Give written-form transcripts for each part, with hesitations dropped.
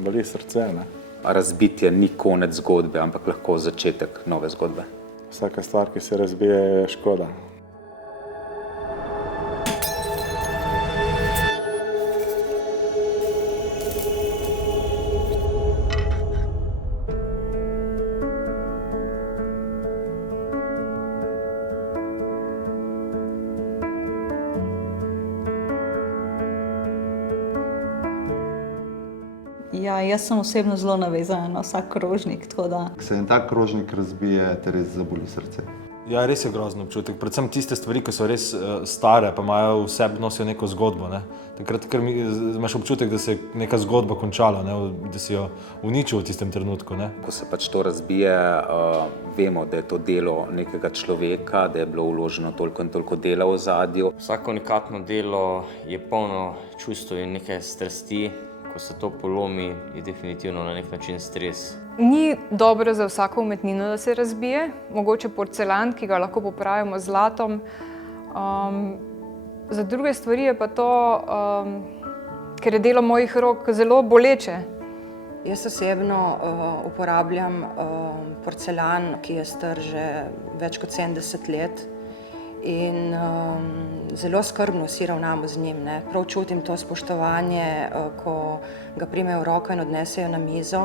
boli srce, ne. Razbitje ni konec zgodbe, ampak lahko začetek nove zgodbe. Vsaka stvar, ki se razbije, je škoda. Ja, jaz sem osebno zelo navezana na vsak krožnik, tako da... Ko se en tak krožnik razbije, te res zaboli srce. Ja, res je grozen občutek. Predvsem tiste stvari, ki so res stare, pa imajo v sebi nosijo neko zgodbo, ne. Takrat, ker imaš občutek, da se je neka zgodba končala, ne, da si jo uničil v tistem trenutku, ne. Ko se pač to razbije, vemo, da je to delo nekega človeka, da je bilo vloženo toliko in toliko dela v ozadju. Vsako unikatno delo je polno čustev in neke strasti. Ko se to polomi, je definitivno na nek način stres. Ni dobro za vsako umetnino, da se razbije. Mogoče porcelan, ki ga lahko popravimo z zlatom. Za druge stvari je pa to, ker je delo mojih rok, zelo boleče. Jaz osebno uporabljam porcelan, ki je star že več kot 70 let. In zelo skrbno vsi ravnamo z njim, ne. Prav čutim to spoštovanje, ko ga primejo v roko in odnesejo na mizo.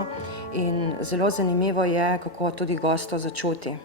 In zelo zanimivo je, kako tudi gost to začuti.